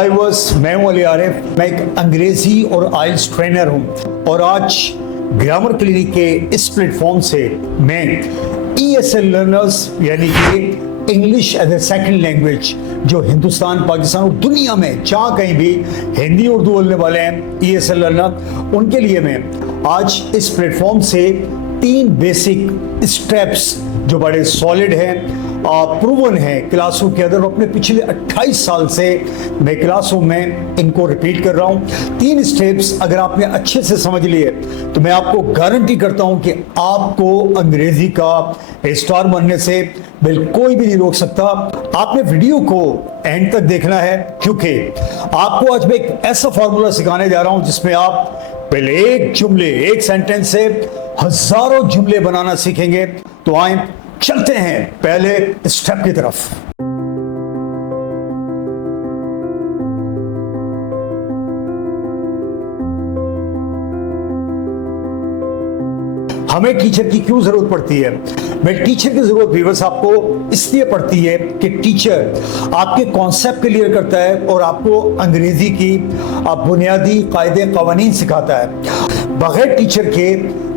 हाय viewers, मैं हूं अली आरिफ। मैं एक अंग्रेजी और आइल्स ट्रेनर हूं और आज ग्रामर क्लिनिक के इस प्लेटफॉर्म से मैं ESL लर्नर्स यानी कि English as a second language जो हिंदुस्तान, पाकिस्तान और दुनिया में जहाँ कहीं भी हिंदी उर्दू बोलने वाले हैं ESL लर्नर, उनके लिए मैं आज इस प्लेटफॉर्म से 3 बेसिक स्टेप्स जो बड़े सॉलिड हैं, प्रूवन है क्लासरूम के अंदर। अपने पिछले 28 साल से मैं क्लासरूम में इनको रिपीट कर रहा हूँ। 3 स्टेप्स अगर आपने अच्छे से समझ लिए तो मैं आपको गारंटी करता हूँ कि आपको अंग्रेजी का स्टार बनने से कोई भी नहीं रोक सकता। आपने वीडियो को एंड तक देखना है क्योंकि आपको आज मैं एक ऐसा फॉर्मूला सिखाने जा रहा हूँ जिसमें आप पहले एक जुमले, एक सेंटेंस से हजारों जुमले बनाना सीखेंगे। तो आए चलते हैं पहले स्टेप की तरफ। हमें टीचर की क्यों जरूरत पड़ती है? मैं टीचर की जरूरत भी बस आपको इसलिए पड़ती है कि टीचर आपके कॉन्सेप्ट क्लियर करता है और आपको अंग्रेजी की बुनियादी कायदे कवानीन सिखाता है। बगैर टीचर के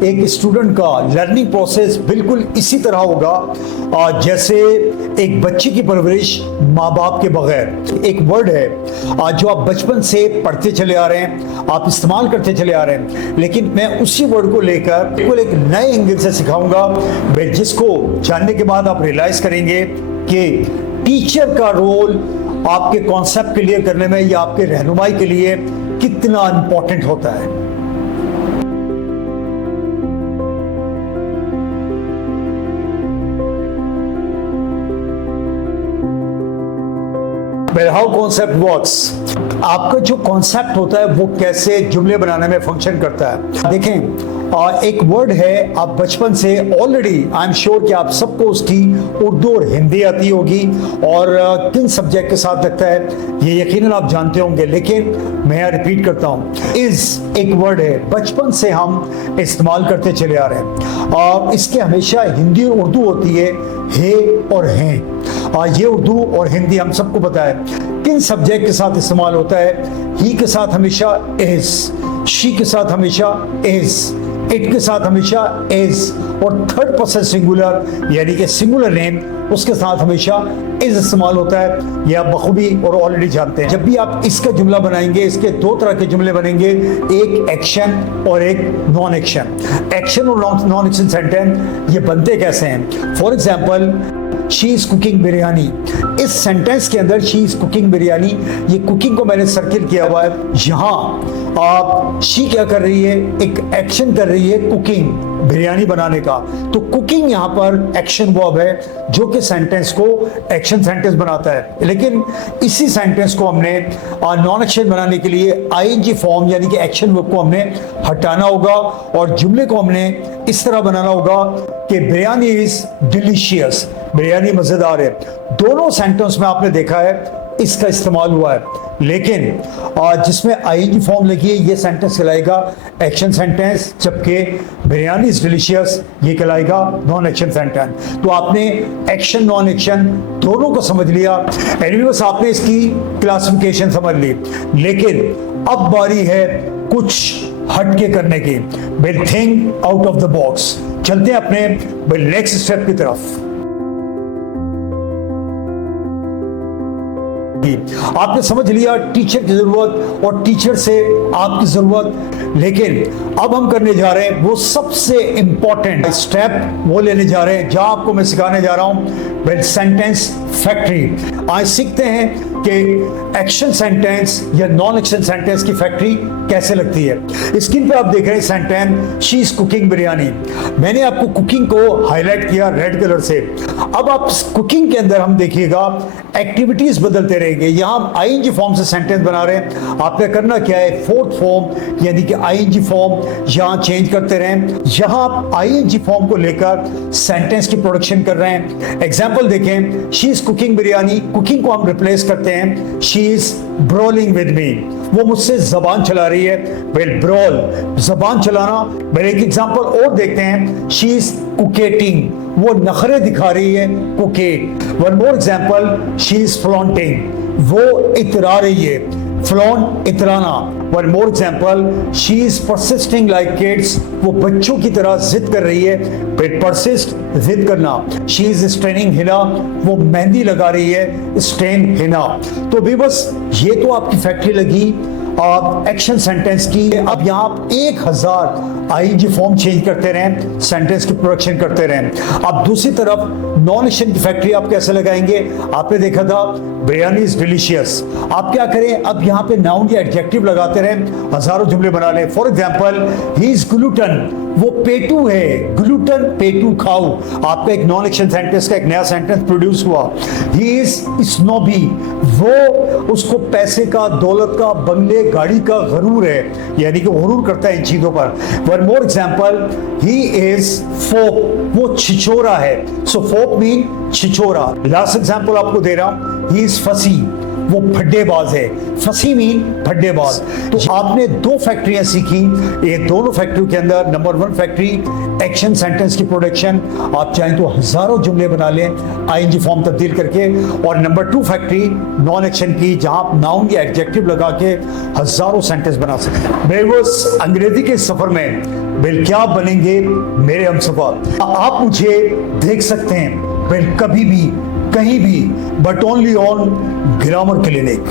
एक स्टूडेंट का लर्निंग प्रोसेस बिल्कुल इसी तरह होगा जैसे एक बच्चे की परवरिश माँ बाप के बगैर। एक वर्ड है जो आप बचपन से पढ़ते चले आ रहे हैं, आप इस्तेमाल करते चले आ रहे हैं, लेकिन मैं उसी वर्ड को लेकर बिल्कुल एक नए एंगल से सिखाऊंगा जिसको जानने के बाद आप रियलाइज करेंगे कि टीचर का रोल आपके कॉन्सेप्ट क्लियर करने में या आपके रहनुमाई के लिए कितना इंपॉर्टेंट होता है। हाउ कॉन्सेप्ट वर्क्स, आपका जो कॉन्सेप्ट होता है वो कैसे जुमले बनाने में फंक्शन करता है। देखें, एक वर्ड है, आप बचपन से ऑलरेडी आई एम श्योर कि आप सबको उसकी उर्दू और हिंदी आती होगी और किन सब्जेक्ट के साथ लगता है ये यकीनन आप जानते होंगे, लेकिन मैं रिपीट करता हूँ। इज एक वर्ड है, बचपन से हम इस्तेमाल करते चले आ रहे हैं और इसके हमेशा हिंदी और उर्दू होती है और हैं। ये उर्दू और हिंदी हम सबको पता है किन सब्जेक्ट के साथ इस्तेमाल होता है। ही के साथ हमेशा इज, शी के साथ हमेशा इज, इट के साथ हमेशा इज और थर्ड पर्सन सिंगुलर यानी कि सिंगुलर नेम उसके साथ हमेशा इज इस्तेमाल होता है। यह आप बखूबी और ऑलरेडी जानते हैं। जब भी आप इसका जुमला बनाएंगे, इसके 2 तरह के जुमले बनेंगे, एक एक्शन और एक नॉन एक्शन। एक्शन और नॉन एक्शन सेंटेंस ये बनते कैसे हैं? For example, she is cooking biryani. इस सेंटेंस के अंदर शी इज कुकिंग बिरयानी, ये कुकिंग को मैंने सर्किल किया हुआ है। यहाँ आप शी क्या कर रही है? एक एक्शन कर रही है कुकिंग, बिरयानी बनाने का। तो कुकिंग यहाँ पर एक्शन वर्ब है जो कि सेंटेंस को एक्शन सेंटेंस बनाता है। लेकिन इसी सेंटेंस को हमने नॉन एक्शन बनाने के लिए आईएनजी फॉर्म यानी कि एक्शन वर्ब को हमने हटाना होगा और जुमले को हमने इस तरह बनाना होगा कि बिरयानी इज डिलीशियस, बिरयानी मजेदार है। दोनों सेंटेंस में आपने देखा है इसका इस्तेमाल हुआ है, लेकिन जिसमें आईएनजी फॉर्म लगी है ये सेंटेंस कहलाएगा एक्शन सेंटेंस, जबकि बिरयानी इज डिलीशियस ये कहलाएगा नॉन एक्शन सेंटेंस। तो आपने एक्शन नॉन एक्शन दोनों को समझ लिया। एनीवे, बस आपने इसकी क्लासिफिकेशन समझ ली, लेकिन अब बारी है कुछ हटके करने की। Will think out of the box. चलते हैं अपने नेक्स्ट स्टेप की तरफ। आपने समझ लिया टीचर की जरूरत और टीचर से आपकी जरूरत, लेकिन अब हम करने जा रहे हैं वो सबसे इंपॉर्टेंट स्टेप वो लेने जा रहे हैं जहां आपको मैं सिखाने जा रहा हूं सेंटेंस फैक्ट्री। आज सीखते हैं कि एक्शन सेंटेंस या नॉन एक्शन सेंटेंस की फैक्ट्री कैसे लगती है। स्क्रीन पे आप देख रहे हैं sentence she is cooking biryani. मैंने आपको कुकिंग को हाईलाइट किया रेड कलर से। अब आप कुकिंग के अंदर हम देखिएगा एक्टिविटीज बदलते रहेंगे। यहाँ आईएनजी फॉर्म से सेंटेंस बना रहे हैं, आपने करना क्या है? 4th फॉर्म यानी कि आईएनजी फॉर्म यहाँ चेंज करते रहें। यहाँ आप आईएनजी फॉर्म को लेकर सेंटेंस की प्रोडक्शन कर रहे हैं। एग्जाम्पल देखें, she is cooking biryani, cooking को हम रिप्लेस करते हैं शी इज ब्रोलिंग विद मी। वो मुझसे जबान चला रही है। वेल ब्रॉल, जबान चलाना। वेल एक एग्जांपल और देखते हैं, शी इज कुकेटिंग, वो नखरे दिखा रही है, coquette. One more example, she is flaunting, वो इतरा रही है, फ्लॉन्ट इतराना। One more example, she is persisting like kids, वो बच्चों की तरह जिद कर रही है। फिर परसिस्ट, जिद करना। शी इज स्टेनिंग हिना, वो मेहंदी लगा रही है, स्टेन हिना। तो भी बस ये तो आपकी फैक्ट्री लगी एक्शन सेंटेंस की। अब यहाँ आप 1000 आईएनजी फॉर्म चेंज करते रहें, सेंटेंस की प्रोडक्शन करते रहें। अब दूसरी तरफ नॉन एक्शन की फैक्ट्री आप कैसे लगाएंगे? आपने देखा था बिरयानी इज डिलीशियस। आप क्या करें, अब यहाँ पे नाउन या एडजेक्टिव लगाते रहें, हजारों जुमले बना लें। For example, he is gluten, वो पेटू है, ग्लूटन पेटू खाओ। आपका एक नॉन एक्शन सेंटेंस का एक नया सेंटेंस प्रोड्यूस हुआ। ही इज स्नोबी, वो उसको पैसे का, दौलत का, बंगले, गाड़ी का गरूर है, यानी कि गरूर करता है इन चीजों पर। One more example, he is fop, वो छिछोरा है। सो फोक मीन छिछोरा। लास्ट एग्जांपल आपको दे रहा हूं, ही इज फसी, वो फड्डेबाज है। फसी मीन फड्डेबाज। तो आपने 2 फैक्ट्रियां सीखी। ये दोनों फैक्ट्री के अंदर नंबर 1 फैक्ट्री एक्शन सेंटेंस की प्रोडक्शन, आप चाहें तो हजारों जुमले बना लें आईएनजी फॉर्म तब्दील करके। और नंबर 2 फैक्ट्री नॉन एक्शन की, जहां आप नाउन या एडजेक्टिव लगा के हजारों सेंटेंस बना सकते हैं। मेरे अंग्रेजी के सफर में बिल क्या बनेंगे मेरे हमसफर, आप मुझे देख सकते हैं बिल कभी भी, कहीं भी, but only on grammar clinic.